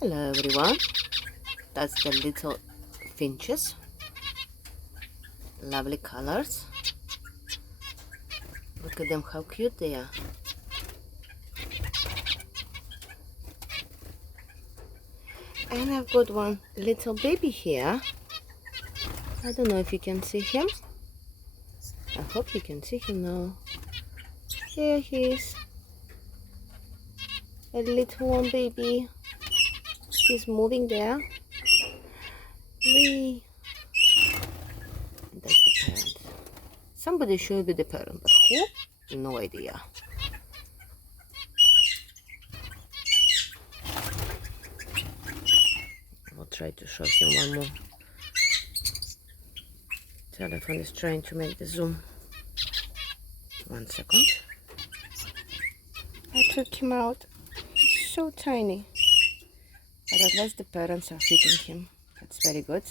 Hello everyone, that's the little finches. Lovely colors. Look at them, how cute they are. And I've got one little baby here. I don't know if you can see him. I hope you can see him now. Here he is. A little one baby. He's moving there. Wee. That's the parent. Somebody should be the parent, but who? No idea. I'll try to show him one more. Telephone is trying to make the zoom. 1 second. I took him out. He's so tiny. But at least the parents are feeding him. That's very good.